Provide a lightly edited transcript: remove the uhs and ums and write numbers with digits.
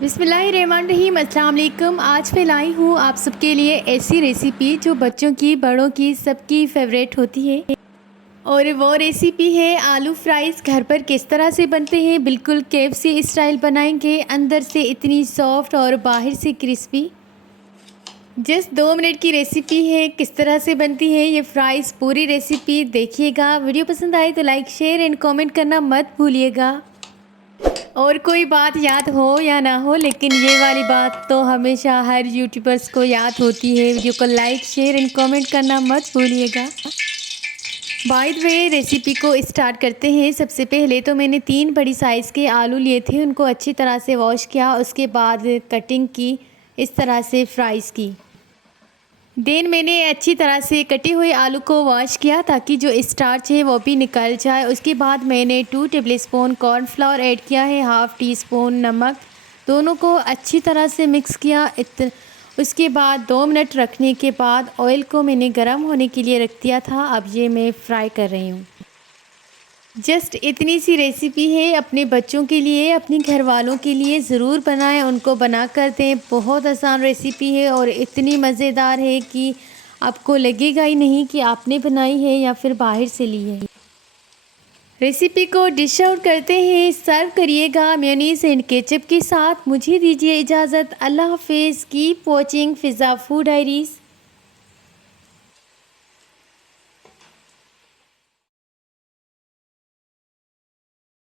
बिस्मिल्लाहिर्रहमानिर्रहीम, अस्सलाम वालेकुम। आज मैं लाई हूँ आप सबके लिए ऐसी रेसिपी जो बच्चों की, बड़ों की, सबकी फेवरेट होती है। और वो रेसिपी है आलू फ्राइज़। घर पर किस तरह से बनते हैं, बिल्कुल केएफसी स्टाइल बनाएंगे, अंदर से इतनी सॉफ्ट और बाहर से क्रिस्पी। जस्ट 2 मिनट की रेसिपी है। किस तरह से बनती है ये फ्राइज़, पूरी रेसिपी देखिएगा। वीडियो पसंद आए तो लाइक, शेयर एंड कमेंट करना मत भूलिएगा। और कोई बात याद हो या ना हो, लेकिन ये वाली बात तो हमेशा हर यूट्यूबर्स को याद होती है। वीडियो को लाइक, शेयर एंड कमेंट करना मत भूलिएगा। बाय द वे, रेसिपी को स्टार्ट करते हैं। सबसे पहले तो मैंने 3 बड़ी साइज़ के आलू लिए थे, उनको अच्छी तरह से वॉश किया, उसके बाद कटिंग की, इस तरह से फ्राइज़ की। देन मैंने अच्छी तरह से कटे हुए आलू को वॉश किया ताकि जो स्टार्च है वो भी निकल जाए। उसके बाद मैंने 2 टेबलस्पून कॉर्नफ्लावर ऐड किया है, हाफ़ टी स्पून नमक, दोनों को अच्छी तरह से मिक्स किया। उसके बाद 2 मिनट रखने के बाद ऑयल को मैंने गर्म होने के लिए रख दिया था। अब ये मैं फ्राई कर रही हूँ। जस्ट इतनी सी रेसिपी है, अपने बच्चों के लिए, अपने घर वालों के लिए ज़रूर बनाएं, उनको बना कर दें। बहुत आसान रेसिपी है और इतनी मज़ेदार है कि आपको लगेगा ही नहीं कि आपने बनाई है या फिर बाहर से ली है। रेसिपी को डिश आउट करते हैं, सर्व करिएगा मेयोनीज़ एंड केचप के साथ। मुझे दीजिए इजाज़त। अल्लाह हाफिज़। कीप वॉचिंग फ़िज़ा फूड डायरीज़।